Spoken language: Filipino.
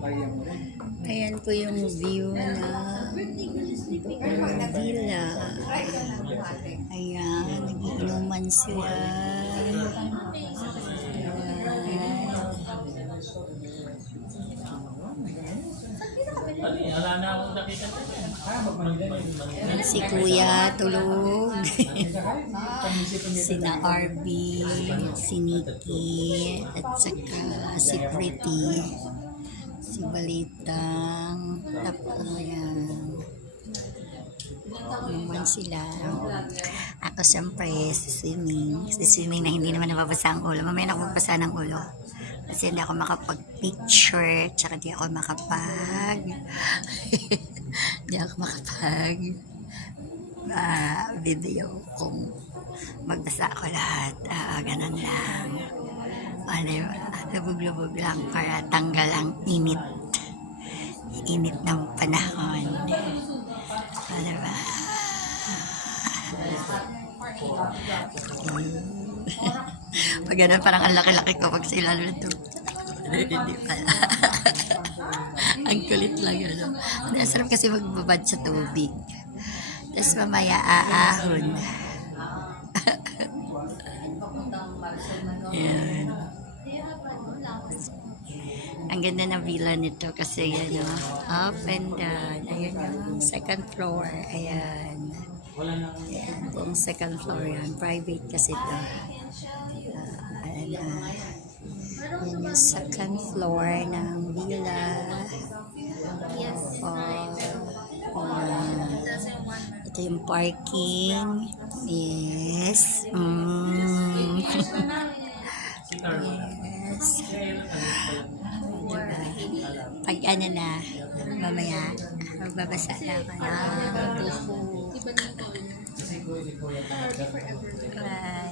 Ayan po yung view na villa. Ayan, nagiinuman sila. Ayan, si Kuya tulog. Sina RB, si Nikki, at saka si Pretty, si Balitang, tapos ayan. Naman sila. Ako siyempre, siswimming na hindi naman nababasa ang ulo. Mamaya na ako magbasa ng ulo. Kasi hindi ako makapag-picture, tsaka hindi ako hindi ako video kung magbasa ako lahat. Ganun lang. Diba? Lubog-lubog lang para tanggal ang init ng panahon. Diba? Pag ganun, parang ang laki-laki ko pag sila nito. Hindi pala. Ang kulit lang yun. Ang sarap kasi magbabad sa tubig. Tapos mamaya aahon. Yan. Ang ganda ng villa nito kasi yan, up and down. Ayan yung second floor. Ayan. Ayan yung second floor yan. Private kasi ito. Ayan yung second floor ng villa. Ito yung parking. Yes. Yes. Diba? Pag ano na, mamaya, magbabasa na ako ng buko. Bye.